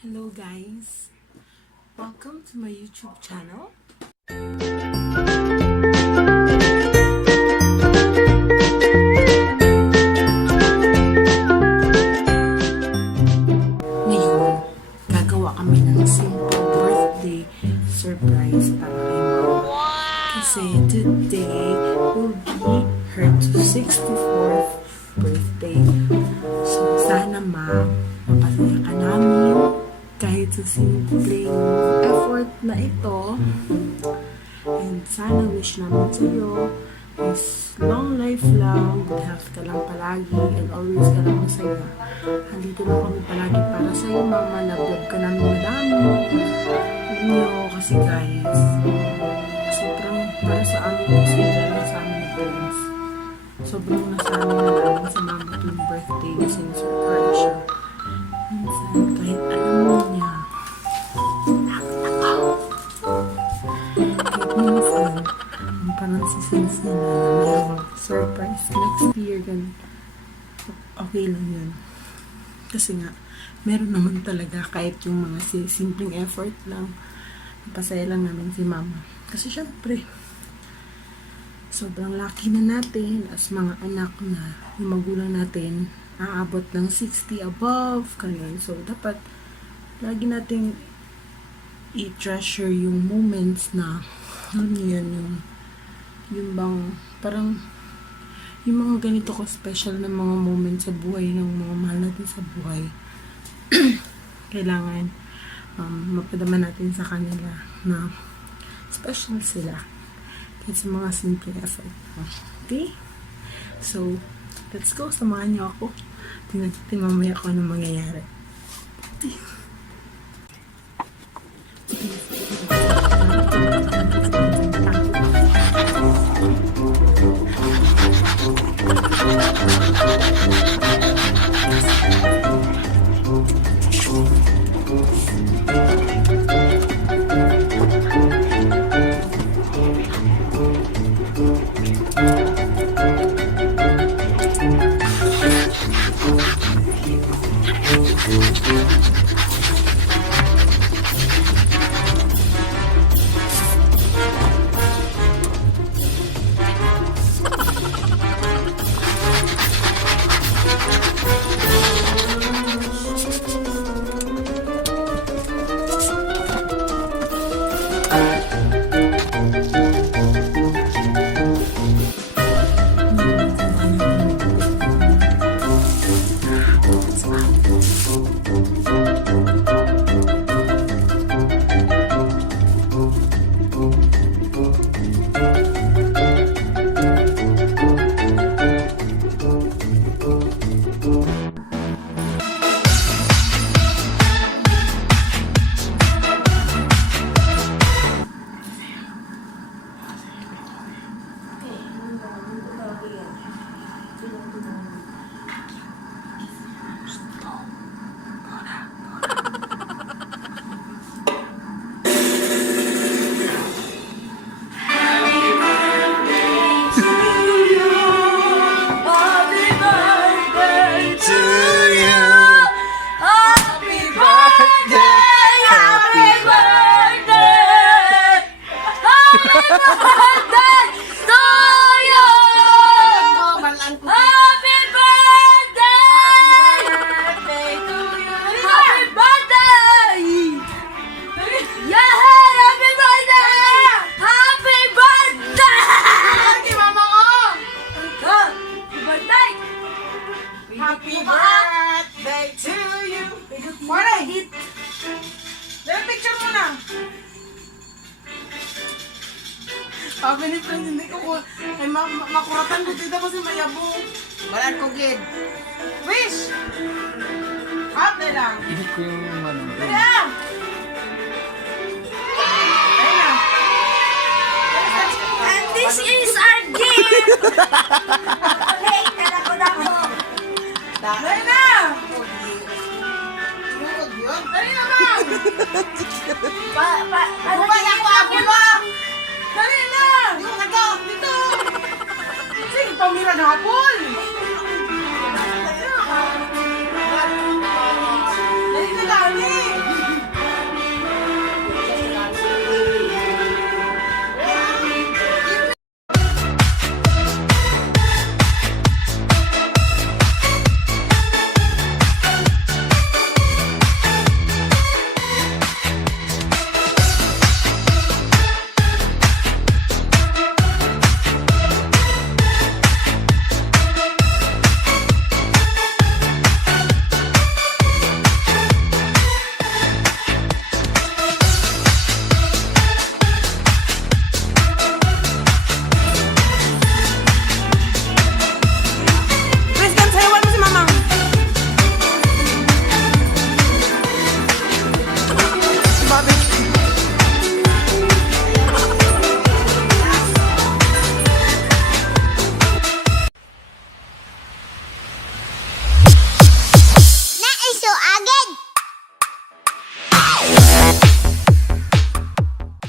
Hello guys! Welcome to my YouTube channel. Ngayon, gagawa kami ng simple birthday surprise para kay Mama. Kasi today will be her 64th birthday. So sana mapasaya ka namin kahit sa simpleng effort na ito. And sana wish namin sa'yo is long life lang, good health ka lang palagi, and always ka lang masaya. Andito lang kami palagi para sa'yo, Mama. Love ka namin madami. Alam niyo, kasi guys, sobrang para sa amin kasi dahil sa amin ni friends. Sobrang nasabi na namin sa Mama tuwing birthday kasi na-surprise siya. Minsan, kahit alam mo niya, kahit minsan, parang si-sense niya na mayroong surprise next year, ganun. Okay lang yun. Kasi nga, meron naman talaga kahit yung mga simpleng effort lang, napasaya lang namin si Mama. Kasi syempre, sobrang lucky na natin as mga anak na yung magulang natin aabot ng 60 above, ganun. So, dapat lagi nating i-treasure yung moments na alam niyo yan, yung bang parang yung mga ganito ko special na mga moments sa buhay ng mga mahal natin sa buhay. Kailangan mapadama natin sa kanila na special sila kahit sa mga simple effort. Okay? So, let's go. Samahan niyo ako. Tingnan natin mamaya kung anong mangyayari. Happy birthday to you. Wala, hit. Dahil picture mo na. Sabi ni friends, hindi ko ay makuratan ko dito kasi mayabong. Balan ko gid. Wish! Happy lang. Hindi ko yung ano. Dali lang. Dali lang. And this is our gift! Okay, kalako na ko. Dali na. Dali na ba? Ano Ba na ko ako ba? Dali na. Dito. Sige, pamira na hapon.